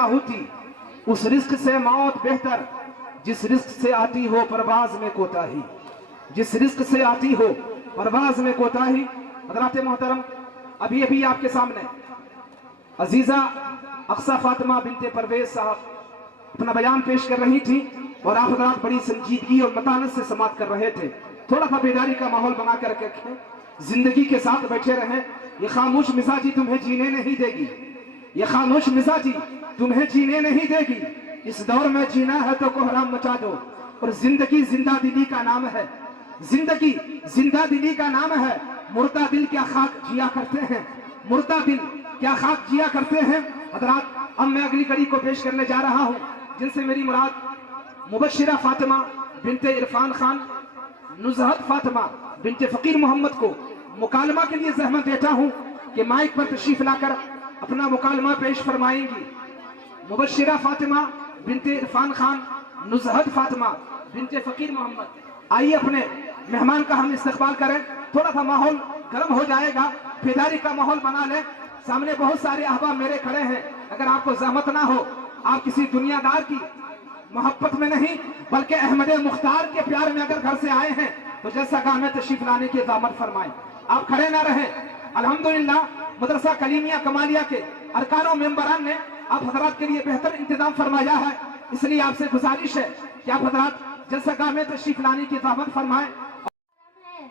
ना होती, उस रिस्क से मौत बेहतर, जिस रिस्क से आती हो परवाज में कोताही, जिस रिस्क से आती हो परवाज में कोताही। हज़रात मोहतरम, अभी अभी आपके सामने अजीजा अक्सा फातिमा बिनते परवेज साहब अपना बयान पेश कर रही थी और आप हज़रात बड़ी संजीदगी और मतानत से समाअत कर रहे थे। थोड़ा सा बेदारी का माहौल बना कर रखें, जिंदगी के साथ बैठे रहें। ये खामोश मिजाजी तुम्हें जीने नहीं देगी, ये खामोश मिजाजी तुम्हें जीने नहीं देगी। इस दौर में जीना है तो कोहराम मचा दो। और जिंदगी जिंदा दिली का नाम है, जिंदगी जिंदा दिली का नाम है। मुर्दा दिल क्या खाक जिया करते हैं, मुर्दा दिल क्या खाक जिया करते हैं। हज़रात, अब मैं अगली कड़ी को पेश करने जा रहा हूँ, जिनसे मेरी मुराद मुबश्शिरा फातिमा बिनते इरफान खान, नुज़हत फातिमा बिनते फ़कीर मोहम्मद को मुकालमा के लिए ज़हमत देता हूँ कि माइक पर तशरीफ लाकर अपना मुकालमा पेश फरमाएंगी। मुबश्शिरा फातिमा बिनते इरफान खान, नुज़हत फातिमा बिनते फ़कीर मोहम्मद, आइए अपने मेहमान का हम इस्तकबाल करें। थोड़ा सा माहौल गर्म हो जाएगा, बेदारी का माहौल बना लें। सामने बहुत सारे अहबाब मेरे खड़े हैं, अगर आपको ज़हमत ना हो, आप किसी दुनियादार की मोहब्बत में नहीं बल्कि अहमद मुख्तार के प्यार में अगर घर से आए हैं तो जैसा कहा में तशरीफ लाने की ज़हमत फरमाएं। आप खड़े ना रहें। अल्हम्दुलिल्लाह मदरसा कलीमिया कमालिया के अरकान मेंबरान ने आप हज़रात के लिए बेहतर इंतजाम फरमाया है, इसलिए आपसे गुजारिश है कि आप हज़रात जैसा कहा में तशरीफ लाने की ज़हमत फरमाएं।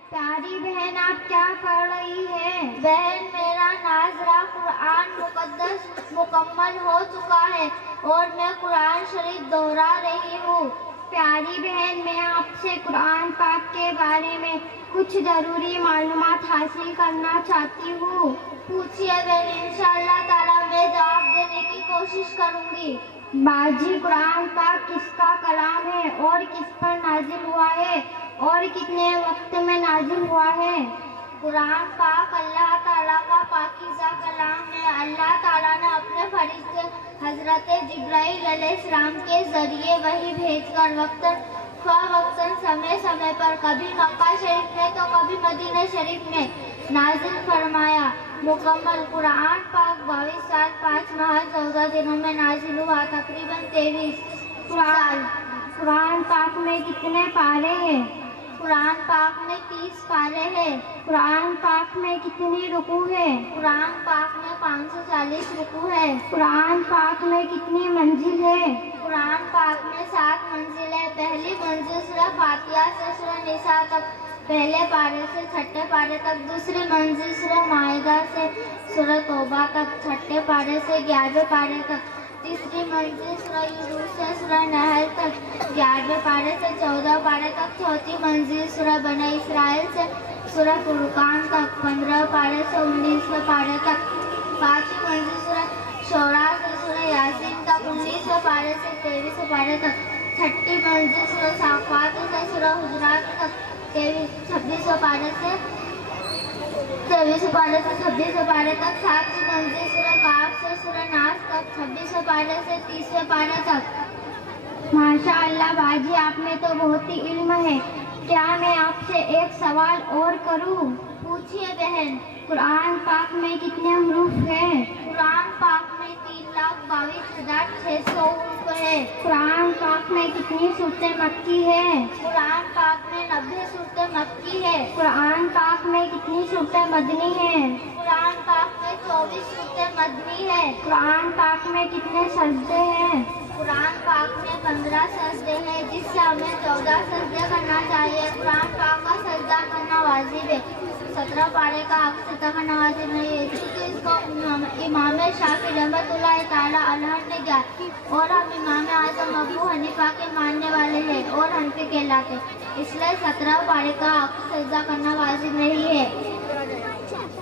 प्यारी बहन, आप क्या पढ़ रही है? बहन, मेरा नाज़रा कुरान मुकद्दस मुकम्मल हो चुका है और मैं कुरान शरीफ दोहरा रही हूँ। प्यारी बहन, मैं आपसे कुरान पाक के बारे में कुछ ज़रूरी मालूमात हासिल करना चाहती हूँ। पूछिए बहन, इंशाअल्लाह ताला मैं जवाब देने की कोशिश करूँगी। बाजी, कुरान पाक किसका कलाम है और किस पर नाजिल हुआ है और कितने वक्त में नाजिल हुआ है? कुरान पाक अल्लाह ताला का पाकीज़ा कलाम है। अल्लाह ताला ने अपने फरिश्ते हज़रत जिब्राइल अलैहिस्सलाम के ज़रिए वही भेजकर वक्तन समय समय पर कभी मक्का शरीफ में तो कभी मदीना शरीफ में नाजिल फरमाया। मुकम्मल कुरान पाक 22 साल 5 माह 14 दिनों में नाजिल हुआ, तकरीबन 23 साल। कुरान पाक में कितने पारे हैं? कुरान पाक में 30 पारे हैं। कुरान पाक में कितनी रुकू है? कुरान पाक में 540 रुकू है। कुरान पाक में कितनी मंजिल है? कुरान पाक में 7 मंजिल है। पहली मंजिल सूरह फातिहा से सूरह निसा तक, पहले पारे से छठे पारे तक। दूसरी मंजिल सूरह माइदा से सूरह तौबा तक, छठे पारे से 11वें पारे तक। तीसरी मंजिल सूरह यूनुस से सूरह नहल तक, 11वें पारे से 14 पारे तक। चौथी मंजिल सूरह बनी इसराइल से सूरह फुरकान तक, 15 पारे से 19वें पारे तक। पांचवी मंजिल सूरह शोरा से सूरह यासीन तक, 19वें पारे से 23वें पारे तक। छठी मंजिल सूरह साफ़ात से सूरह हुजरात तक, 26वें पारे से 26वें पारे तक। सातवीं मंजिल सूरह काफ से सूरह नास तक, 26वें पारे से 30वें पारे तक। माशाअल्लाह बाजी, आप में तो बहुत ही इल्म है। क्या मैं आपसे एक सवाल और करूं? पूछिए बहन। कुरान पाक में कितने हरूफ हैं? कुरान पाक में 3,22,600 हरूफ है। कुरान पाक में कितनी सूरतें मक्की है? कुरान पाक में 90 सूरतें मक्की है। कुरान पाक में कितनी सूरतें मदनी है? कुरान पाक में 24 सूरतें मदनी है। कुरान पाक में कितने सजदे हैं? कुरान पाक में 15 सजदे हैं, जिससे हमें 14 सजदे करना चाहिए। कुरान पाक का सजदा करना वाजिब है। 17 पारे का हक सजदा करना वाजिब नहीं है, क्योंकि इसको इमाम शाफी रहमतुल्लाह ताला अलैह ने किया और हम इमाम आज़म अबू हनीफा के मानने वाले हैं और हनफी कहलाते, इसलिए 17 पारे का हक सजदा करना वाजिब नहीं है।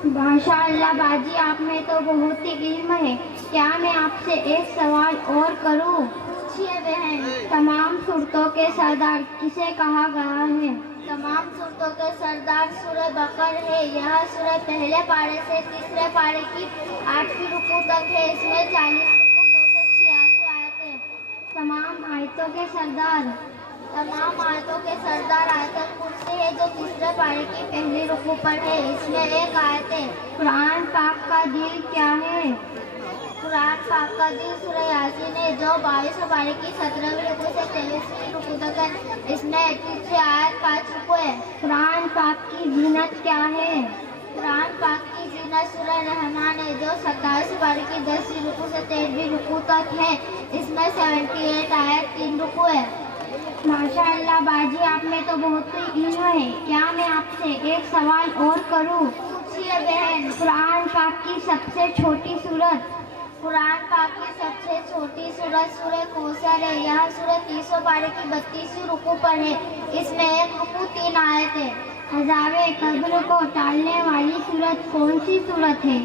माशाअल्लाह बाजी, आप में तो बहुत ही इल्म है। क्या मैं आपसे एक सवाल और करूं? पूछिए बहन। तमाम सूरतों के सरदार किसे कहा गया है? तमाम सूरतों के सरदार सूरह बकर है। यह सूरह पहले पारे से तीसरे पारे की 8वीं रुकू तक है। इसमें 40 रुकू 286 आयतें। तमाम आयतों के सरदार आयतुल कुर्सी है, जो तीसरे पारे की पहली रुकू पर है। इसमें 1 आयत है। कुरान पाक का दिल क्या है? कुरान पाक का दिन सूरह यासीन है जो 22 पारे की 17वीं रुकू से 23वीं रुकू तक है। इसमें 31 से आयत 5 रुकू है। कुरान पाक की जीनत क्या है? कुरान पाक की जीनत सूरह रहमान है जो 27 पारे की 10वीं रुकू से 13वीं रुकू तक है। इसमें 78 आयत 3 रुकू है। माशाअल्लाह बाजी, आप में तो बहुत ही इल्म है। क्या मैं आपसे एक सवाल और करूं? पूछिए बहन। कुरान पाक की सबसे छोटी सूरत? कुरान पाक की सबसे छोटी सूरत सूरह कौसर है। यह सूरत 300 पारे की 32वीं रुकू पर है। इसमें 1 रुकू 3 आयत है। अज़ाब-ए कब्र को टालने वाली सूरत कौन सी सूरत है?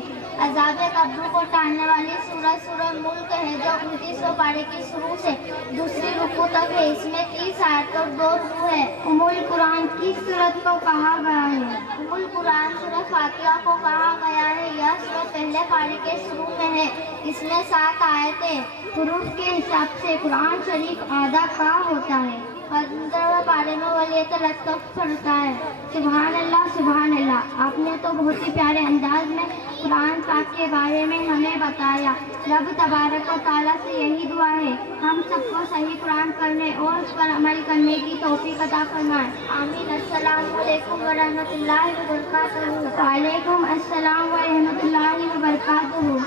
अज़ाब कब्र को टालने वाली सूरत सूरह मुल्क है जो 29 पारे की शुरू से 2री रुकू तक है। इसमें 30 आयत और 2 रुकू है। उम्मुल कुरान किस सूरत को कहा गया है? उम्मुल कुरान सूरह फातिहा को कहा गया है। यह सूरह पहले पारे के शुरू में है। इसमें 7 आयतें। हुरूफ के हिसाब से कुरान शरीफ आधा कहाँ होता है? 15वें पारे में वलियत लत्तफ पढ़ता है। सुभान अल्लाह सुभान अल्लाह। आपने तो बहुत ही प्यारे अंदाज में कुरान पाक के बारे में हमें बताया। रब तबारक व तआला से यही दुआ है हम सबको सही कुरान पढ़ने और उस पर अमल करने की तौफीक अता फरमाए। आमीन। अस्सलामु अलैकुम व रहमतुल्लाहि व बरकातुहू। वालेकुम अस्सलाम व रहमतुल्लाहि व बरकातुहू।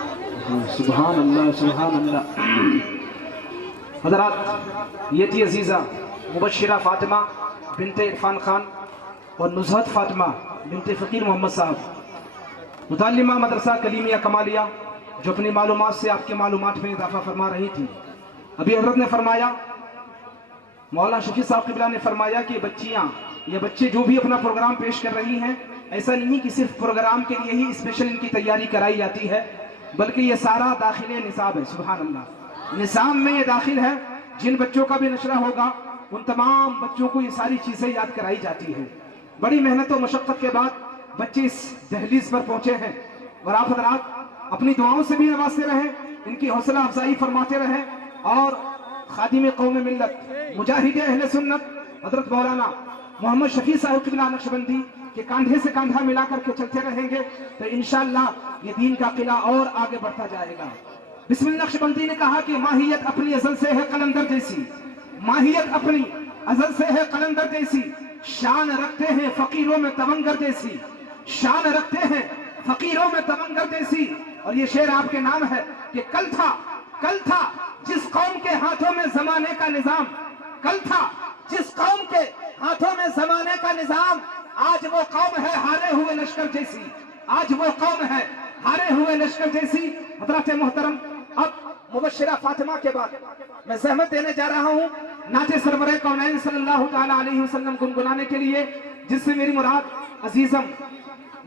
सुभान अल्लाह सुभान अल्लाह। हज़रात, ये थी अजीज़ा मुबश्शिरा फ़ातिमा बिनते इरफान खान और नुज़हत फ़ातिमा बिनते फ़कीर मोहम्मद साहब, मुतालिमा मदरसा कलीमिया कमालिया, जो अपनी मालूमात से आपके मालूमात में इजाफा फरमा रही थी। अभी हज़रत ने फरमाया, मौलाना शफी साहब क़िबला ने फरमाया कि बच्चियाँ या बच्चे जो भी अपना प्रोग्राम पेश कर रही हैं, ऐसा नहीं कि सिर्फ प्रोग्राम के लिए ही स्पेशल इनकी तैयारी कराई जाती है, बल्कि ये सारा दाखिले निसाब है। सुभान अल्लाह। निसाब में ये दाखिल है। जिन बच्चों का भी नशरा होगा उन तमाम बच्चों को ये सारी चीज़ें याद कराई जाती है। बड़ी मेहनत और मशक्क़त के बाद बच्चे इस दहलीज पर पहुंचे हैं। और आप हज़रात अपनी दुआओं से भी नवाजते रहें, इनकी हौसला अफजाई फरमाते रहें और खादिम कौम मिल्लत मुजाहिद अहले सुन्नत हज़रत मौलाना मोहम्मद शफी साहब क़िबला नक्शबंदी के कांधे से कांधा मिला करके चलते रहेंगे तो इंशाअल्लाह ये दीन का किला और आगे बढ़ता जाएगा। बिस्मिल्लाह नक्शबंदी ने कहा कि माहियत अपनी अज़ल से है कलंदर जैसी, माहियत अपनी अज़ल से है कलंदर जैसी, शान रखते हैं फकीरों में तवंगर जैसी, शान रखते हैं फकीरों में तवंगर जैसी। और ये शेर आपके नाम है कि कल था जिस कौम के हाथों में जमाने का निजाम, कल था जिस कौम के हाथों में जमाने का निजाम, आज वो कौम है हारे हुए लश्कर जैसी, आज वो कौम है हारे हुए लश्कर जैसी। हज़रात मोहतरम, अब मुबश्शिरा फातिमा के बाद मैं ज़हमत देने जा रहा हूँ नाते सरवरे कौनैन सल्लल्लाहु तआला अलैहि वसल्लम गुनगुनाने के लिए, जिससे मेरी मुराद अजीज़म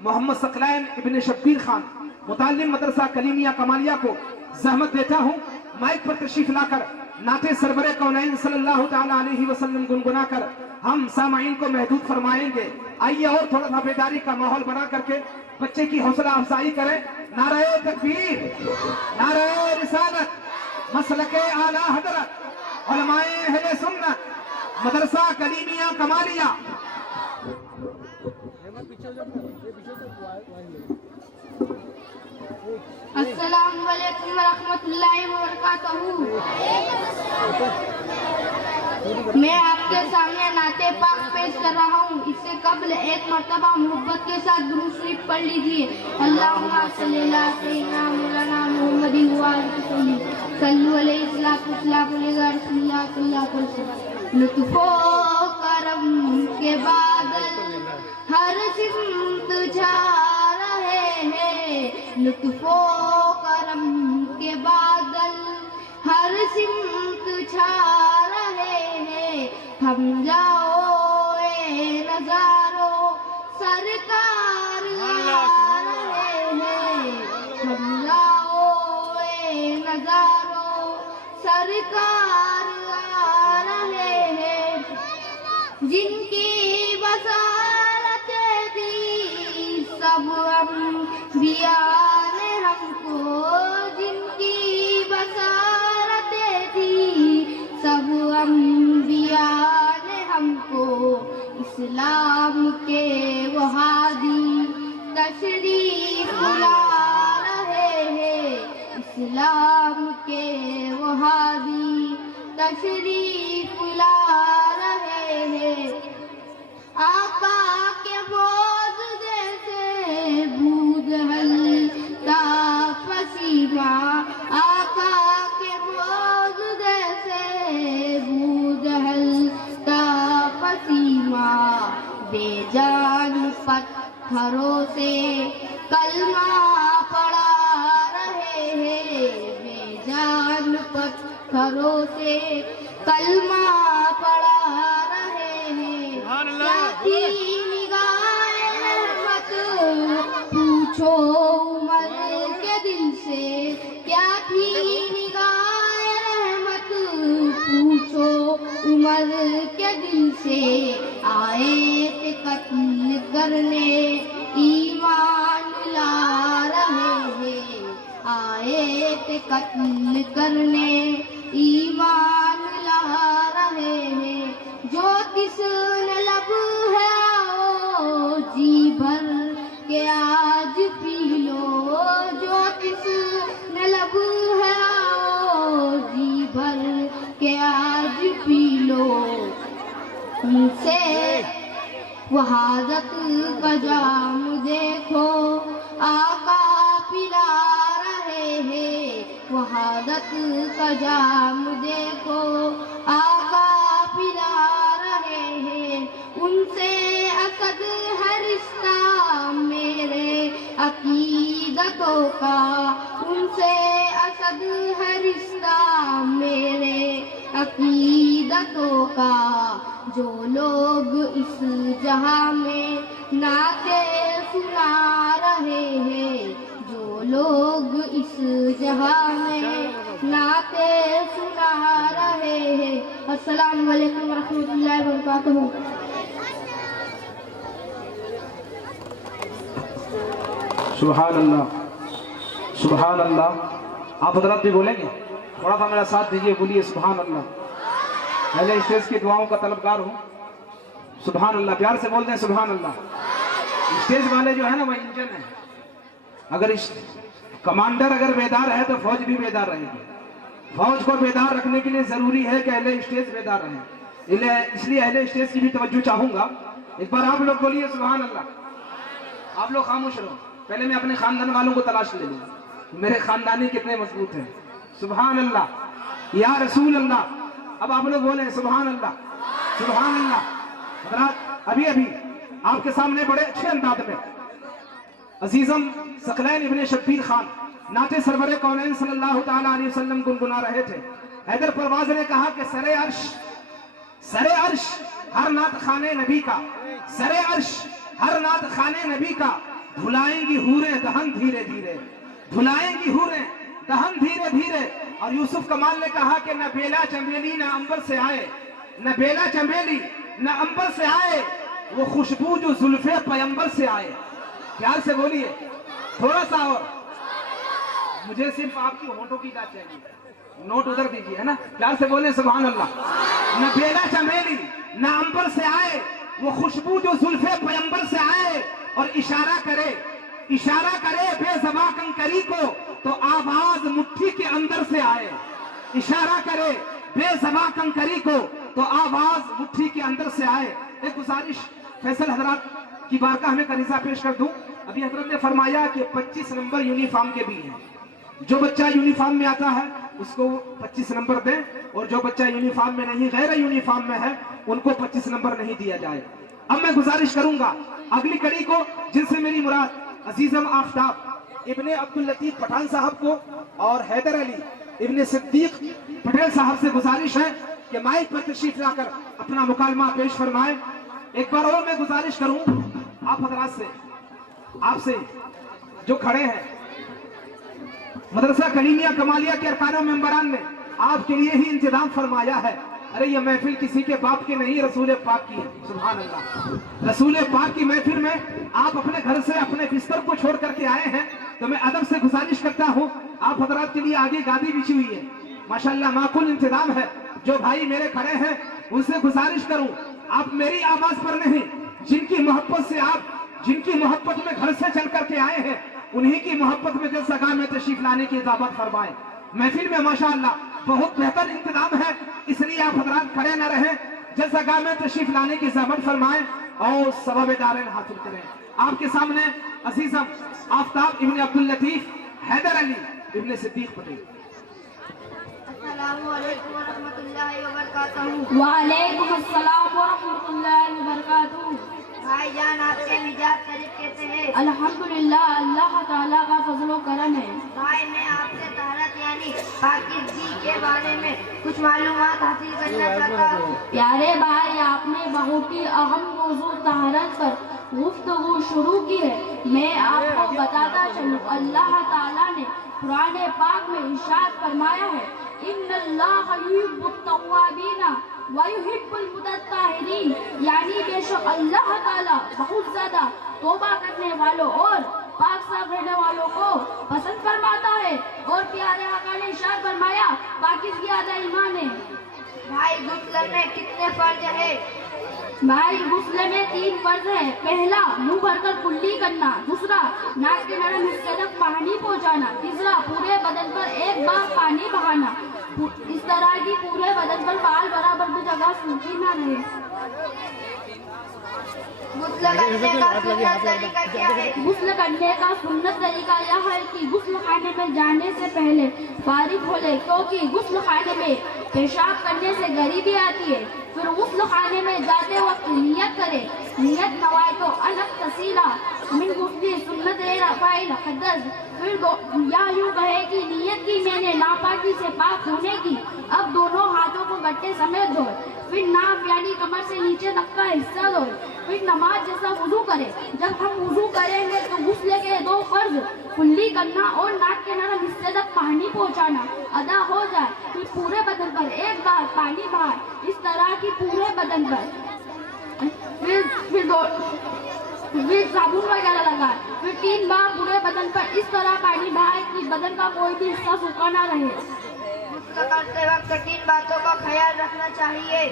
मोहम्मद सकलैन इब्न शब्बीर खान मुतालिम मदरसा कलीमिया कमालिया को ज़हमत देता हूँ माइक पर तशरीफ लाकर नाते सरवरे कौनैन सल्लल्लाहु तआला अलैहि वसल्लम गुनगुना कर हम सामाईन को महदूद फरमाएंगे। आइए और थोड़ा दावेदारी का माहौल बना करके बच्चे की हौसला अफजाई करें। नारे तकबीर, नारे रिसालत, मसलके आला हज़रत, उलमाए अहले सुन्नत, मदरसा कलीमिया कमालिया। अस्सलामु अलैकुम व रहमतुल्लाहि व बरकातहू। मैं आपके सामने नाते पाक पेश कर रहा हूँ। इससे कबल एक मर्तबा मोहब्बत के साथ दुरूद शरीफ पढ़ लीजिए। अल्लाहुम्मा सल्ली अला सय्यिदना मौलाना मुहम्मदिन व आलिहि सल्लु अलैहि वसल्लम लुत्फो करम के बादल हर सिमत छा रहे हैं, लुत्फो करम के बादल हर सिमत छा रहे हैं। हम जाओ ए नजारो सरकार आ रहे हैं, हम जाओ ए नजारो सरकार आ रहे हैं। जिनकी बसारत दी सब अंबिया ने हमको, जिनकी बसारत दी सब अंबिया ने हमको, इस्लाम के वो हादी तशरीफ ला रहे हैं, اسلام کے وہابی تشریف لا رہے ہیں، آقا کے بوجھ جیسے بود ہلتا پسینہ، آقا کے بوجھ جیسے بود ہلتا پسینہ، بے جان پتھروں سے کلمہ پڑھا رہے ہیں، بے جان پتھروں سے کلمہ پڑھا رہے ہیں، کیا تھی نگاہ رحمت پوچھو عمر کے دل سے، کیا تھی نگاہ رحمت پوچھو عمر کے دل سے، آئے تھے قتل کرنے ایمان لا رہے ہیں، آئے تھے قتل کرنے ایمان لا رہے ہیں، جو کس نے لب ہے آؤ جی بھر کے آج پی لو، جو کس نے لب ہے آؤ جی بھر کے آج پی لو، ان سے وحادت کا جام دیکھو آقا پلا رہے ہیں، وحادت کا جام دیکھو آقا پلا رہے ہیں، ان سے اسد ہے رشتہ میرے عقیدتوں کا، ان سے اسد ہے رشتہ میرے عقیدتوں کا، جو لوگ اس جہاں میں نعتیں سنا رہے ہیں، جو لوگ اس جہاں میں نعتیں سنا رہے ہیں۔ السلام علیکم ورحمۃ اللہ وبرکاتہ۔ سبحان اللہ، سبحان اللہ۔ آپ حضرات بھی بولیں گے؟ تھوڑا سا میرا ساتھ دیجیے، بولیے سبحان اللہ۔ پہلے اسٹیج کی دعاؤں کا طلبگار ہوں۔ سبحان اللہ، پیار سے بول دیں سبحان اللہ۔ اسٹیج والے جو ہے نا وہ انجن ہے، اگر کمانڈر اگر بیدار ہے تو فوج بھی بیدار رہے گی۔ فوج کو بیدار رکھنے کے لیے ضروری ہے کہ اہل اسٹیج بیدار رہیں، اس لیے اہل اسٹیج کی بھی توجہ چاہوں گا۔ ایک بار آپ لوگ بولیے سبحان اللہ۔ آپ لوگ خاموش رہو، پہلے میں اپنے خاندان والوں کو تلاش لے لوں، میرے خاندانی کتنے مضبوط ہیں۔ سبحان اللہ، یا رسول اللہ۔ اب آپ لوگ بولیں سبحان اللہ، سبحان اللہ۔ حضرات ابھی آپ کے سامنے بڑے اچھے انداز میں عزیزم ثقلین ابن شبیر خان نعت سرور کونین صلی اللہ تعالیٰ علیہ وسلم گنگنا رہے تھے۔ حیدر پرواز نے کہا کہ سر عرش ہر نعت خانے نبی کا، سر عرش ہر نعت خانے نبی کا، دھلائیں گی حوریں دہن دھیرے دھیرے، دھلائیں گی حوریں دہن دھیرے دھیرے۔ اور یوسف کمال نے کہا کہ نہ بیلا چنبیلی نہ انبر سے آئے، نہ بیلا چنبیلی نہ انبر سے آئے، وہ خوشبو جو زلف پیمبر سے آئے۔ پیار سے بولیے تھوڑا سا اور، مجھے صرف آپ کی ہونٹوں کی داد چاہیے، نوٹ ادھر دیجیے ہے نا۔ پیار سے بولیں سبحان اللہ۔ نہ بیلا چنبیلی نہ انبر سے آئے، وہ خوشبو جو زلف پیمبر سے آئے، اور اشارہ کرے بے زباں کنکری کو تو آواز مٹھی کے اندر سے آئے، اشارہ کرے بے زباں کنکری کو تو آواز مٹھی کے اندر سے آئے۔ ایک گزارش فیصل حضرات کی بارگاہ میں عریضہ پیش کر دوں۔ ابھی حضرت نے فرمایا کہ 25 نمبر یونیفارم کے بھی ہیں، جو بچہ یونیفارم میں آتا ہے اس کو 25 نمبر دیں، اور جو بچہ یونیفارم میں نہیں غیر یونیفارم میں ہے ان کو 25 نمبر نہیں دیا جائے۔ اب میں گزارش کروں گا اگلی کڑی کو، جن سے میری مراد عزیزم آفتاب ابن عبداللطیف پٹھان صاحب کو اور حیدر علی ابن صدیق پٹیل صاحب سے گزارش ہے کہ مائک پر تشریف لا کر اپنا مکالمہ پیش فرمائیں۔ ایک بار اور میں گزارش کروں آپ حضرات سے، آپ سے جو کھڑے ہیں، مدرسہ کلیمیہ کمالیہ کے ارکان و ممبران نے آپ کے لیے ہی انتظام فرمایا ہے۔ ارے یہ محفل کسی کے باپ کی نہیں، رسول پاک کی ہے۔ سبحان اللہ، رسول پاک کی محفل میں آپ اپنے گھر سے اپنے بستر کو چھوڑ کر کے آئے ہیں، تو میں ادب سے گزارش کرتا ہوں آپ حضرات کے لیے آگے گادی بچھی ہوئی ہے، ماشاءاللہ معقول انتظام ہے۔ جو بھائی میرے کھڑے ہیں ان سے گزارش کروں، آپ میری آواز پر نہیں، جن کی محبت سے آپ، جن کی محبت میں گھر سے چل کر کے آئے ہیں، انہی کی محبت میں جلسہ گاہ میں تشریف لانے کی اجازت فرمائیں۔ محفل میں ماشاءاللہ بہت بہتر انتظام ہے، اس لیے آپ حضرات کھڑے نہ رہیں، جلسہ میں تشریف لانے کی زحمت فرمائیں اور ثواب دارین حاصل کریں۔ آپ کے سامنے عزیزم آفتاب ابن عبداللطیف حیدر علی ابن صدیق پٹیل۔ السلام علیکم ورحمۃ اللہ وبرکاتہ۔ وعلیکم السلام ورحمۃ اللہ وبرکاتہ۔ بھائی جان آپ کے مزاج شریف کیسے ہیں؟ الحمدللہ اللہ تعالیٰ کا فضل و کرم ہے۔ بھائی میں آپ سے طہارت یعنی پاکیزگی کے بارے میں کچھ معلومات حاصل کرنا چاہتا ہوں۔ پیارے بھائی آپ نے بہت ہی اہم موضوع طہارت پر گفتگو شروع کی ہے۔ میں آپ کو بتاتا چلوں، اللہ تعالیٰ نے قرآن پاک میں ارشاد فرمایا ہے، ان اللہ یحب التوابین وَيُحِبُّ الْمُتَطَّهِرِينَ، یعنی بے شک اللہ تعالیٰ بہت زیادہ توبہ کرنے والوں اور پاک صاف رہنے والوں کو پسند فرماتا ہے۔ اور پیارے آقا نے ارشاد فرمایا پاکیزگی آدھا ایمان ہے۔ بھائی غسل میں کتنے فرض ہے؟ بھائی غسل میں 3 فرض ہے۔ پہلا منہ بھر کر کلی کرنا، دوسرا ناک کے نرم حصے تک پانی پہنچانا، تیسرا پورے بدن پر ایک بار پانی بہانا، اس طرح کی پورے بدن پر بال برابر بھی جگہ سوکھی نہ رہے۔ غسل کرنے کا سنت طریقہ کیا ہے؟ غسل کرنے کا سنت طریقہ یہ ہے کہ غسل خانے میں جانے سے پہلے فارغ ہو لے، کیونکہ غسل خانے میں پیشاب کرنے سے غریبی آتی ہے۔ پھر غسل خانے میں جاتے وقت نیت کرے، نیت نوائتو ان اغتسل من غسل سنت رفع الحدث، پھر یا یوں کہے کہ نیت کی میں نے ناپاکی سے پاک ہونے کی، اب دونوں ہاتھوں کو گٹے سمیت دھوئے، پھر ناف یعنی کمر سے نیچے تک کا حصہ دھوئے، پھر نماز جیسا وضو کرے۔ جب ہم وضو کریں گے تو غسل کے 2 فرض کلی کرنا اور ناک کے نرم حصے تک پانی پہنچانا ادا ہو جائے، پھر پورے بدن پر ایک بار پانی بہائے، اس طرح کی پورے بدن پر پھر صابن وغیرہ لگائے، پھر 3 بار پورے بدن پر اس طرح پانی بہائے کہ بدن کا کوئی بھی حصہ سوکھا نہ رہے۔ غسل کرتے وقت کن باتوں کا خیال رکھنا چاہیے؟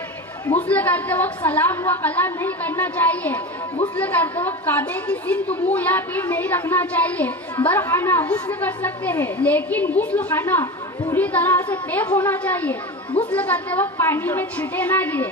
غسل کرتے وقت سلام و کلام نہیں کرنا چاہیے، غسل کرتے وقت کعبے کی سمت منہ یا پیٹھ نہیں رکھنا چاہیے۔ برخانہ غسل کر سکتے ہیں لیکن غسل خانہ پوری طرح سے پیک ہونا چاہیے، غسل کرتے وقت پانی میں چھینٹے نہ گرے۔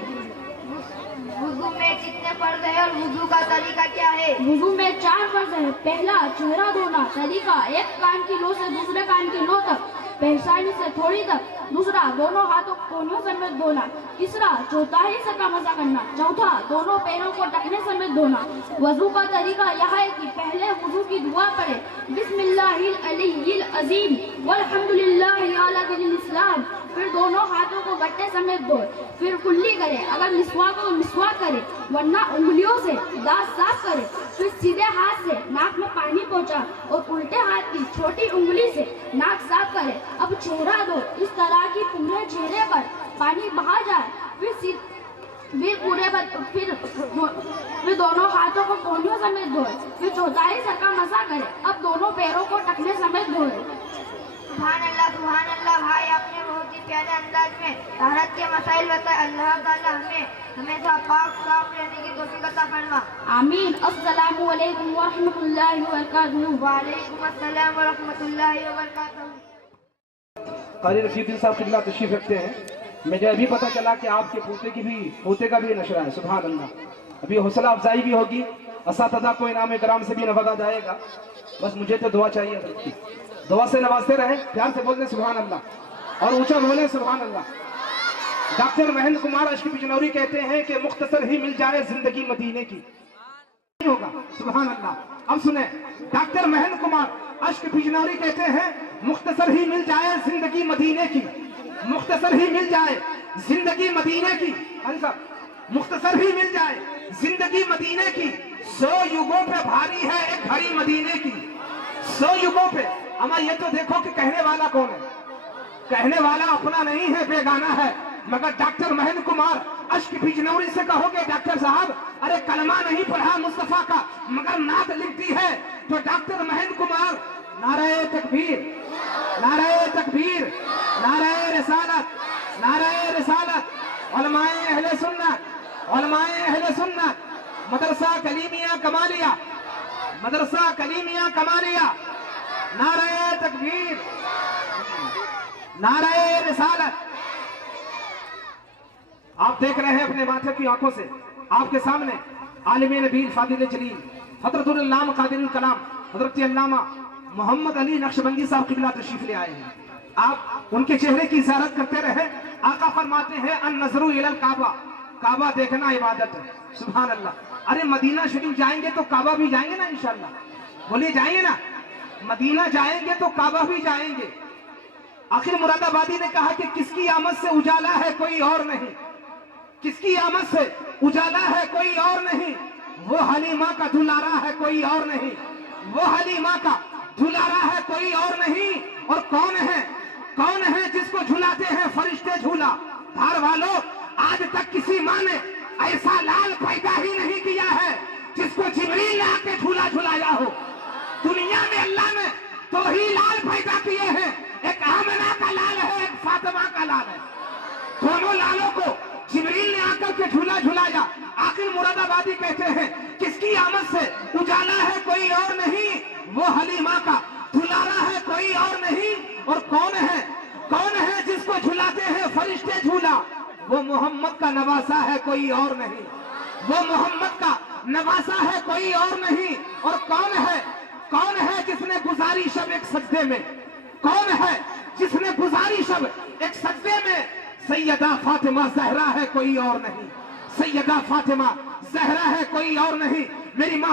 وضو میں کتنے فرض ہے اور وضو کا طریقہ کیا ہے؟ وضو میں 4 فرض ہے۔ پہلا چہرہ دھونا، طریقہ ایک کان کی نوک سے دوسرے کان کی نوک تک، پیشانی سے تھوڑی تک، دوسرا دونوں ہاتھوں کونوں سمیت دھونا، تیسرا چوتھائی سے کا مسا کرنا، چوتھا دونوں پیروں کو ٹکنے سمیت دھونا۔ وضو کا طریقہ یہ ہے کہ پہلے وضو کی دعا پڑھے، بسم اللہ العلی العظیم والحمدللہ علی دین الاسلام، پھر دونوں ہاتھوں کو گٹے سمیت دھوئے، پھر کلی کرے، اگر مسواک ہو تو مسواک کرے ورنہ انگلیوں سے دانت صاف کرے، پھر سیدھے ہاتھ سے ناک میں پانی پہنچا اور الٹے ہاتھ کی چھوٹی انگلی سے ناک صاف کرے۔ اب چہرہ دھو، اس طرح کی پورے چہرے پر پانی بہا جائے، پھر دونوں ہاتھوں کو کونیوں سمیت دھوئے، پھر چوتھائی سر کا مسا کرے، اب دونوں پیروں کو ٹکنے سمیت دھوئے۔ سبحان اللہ سبحان اللہ۔ بھائی آپ نے بہت ہی پیارے انداز میں طہارت کے مسائل بتائے۔ اللہ تعالیٰ ہمیں ہمیشہ پاک صاف رہنے کی توفیق عطا فرما۔ آمین۔ السلام علیکم ورحمۃ اللہ وبرکاتہ۔ وعلیکم السلام ورحمۃ اللہ وبرکاتہ۔ قاری رشید دین صاحب قبلہ تشریف رکھتے ہیں۔ مجھے ابھی پتہ چلا کہ آپ کے پوتے کا بھی نشرہ ہے، سبحان اللہ۔ ابھی حوصلہ افزائی بھی ہوگی، اساتذہ کو انعام کرام سے بھی نوازا جائے گا۔ بس مجھے تو دعا چاہیے، حضرت کی دعا سے نوازتے رہے، پیار سے بولنے سبحان اللہ اور اونچا بولیں سبحان اللہ۔ ڈاکٹر مہندر کمار اشک بجنوری کہتے ہیں کہ مختصر ہی مل جائے زندگی مدینے کی ہوگا، سبحان اللہ۔ اب سنیں، ڈاکٹر مہندر کمار اشک بجنوری کہتے ہیں مختصر ہی مل جائے زندگی مدینے کی، مختصر ہی مل جائے زندگی مدینے کی، مختصر ہی مل جائے زندگی مدینے کی، 100 یگوں پہ بھاری ہے ایک گھڑی مدینے کی، 100 یگوں پہ۔ اما یہ تو دیکھو کہ کہنے والا کون ہے، کہنے والا اپنا نہیں ہے، بیگانہ ہے، مگر ڈاکٹر مہندر کمار اشک بجنوری سے کہو گے ڈاکٹر صاحب ارے کلمہ نہیں پڑھا مصطفیٰ کا مگر نعت لکھتی ہے، تو ڈاکٹر مہندر کمار نعرہ تکبیر، نعرہ تکبیر، نعرہ رسالت، نعرہ رسالت، علماء اہل سنت، علماء اہل سنت، مدرسہ کلیمیہ کمالیہ، مدرسہ کلیمیہ کمالیہ، نعرہ تکبیر۔ नारे रिसालत। आप देख रहे हैं अपने माथे की आंखों से, आपके सामने आलिम नबील फादिल जलील हजरतुल अल्लामा कादिरुल कलाम हजरत अल्लामा मोहम्मद अली नक्शबंदी साहब किबला तशरीफ ले आए हैं। आप उनके चेहरे की ज़ियारत करते रहे। आका फरमाते हैं अन नजरू इलल काबा, काबा देखना इबादत है। सुभान अल्लाह। अरे मदीना शरीफ जाएंगे तो काबा भी जाएंगे ना इंशाअल्लाह, बोलिए जाएंगे ना। मदीना जाएंगे तो काबा भी जाएंगे। आखिर मुरादाबादी ने कहा कि किसकी आमद से उजाला है कोई और नहीं, किसकी आमद से उजाला है कोई और नहीं, वो हलीमा का दुलारा है कोई और नहीं, वो हलीमा का दुलारा है कोई और नहीं। और कौन है, कौन है जिसको झुलाते हैं फरिश्ते झूला। धार वालों, आज तक किसी माँ ने ऐसा लाल पैदा ही नहीं किया है जिसको जिब्रील ने आके झूला झुलाया हो। दुनिया में अल्लाह ने तो ही लाल पैदा किए हैं, एक आमना का लाल है, एक फातिमा का लाल है। दोनों लालों को जिब्रील ने आकर के झूला झुलाया। आखिर मुरादाबादी कहते हैं किसकी आमद से उजाला है कोई और नहीं, वो हलीमा का दुलारा है कोई और नहीं। और कौन है, कौन है जिसको झुलाते हैं फरिश्ते झूला, वो मोहम्मद का नवासा है कोई और नहीं, वो मोहम्मद का नवासा है कोई और नहीं। और कौन है, कौन है जिसने गुजारी शब एक सजदे में, कौन है जिसने गुजारी शब एक सजदे में। सैयदा फातिमा जहरा है कोई और नहीं, सैयदा फातिमा जहरा है कोई और नहीं। मेरी माँ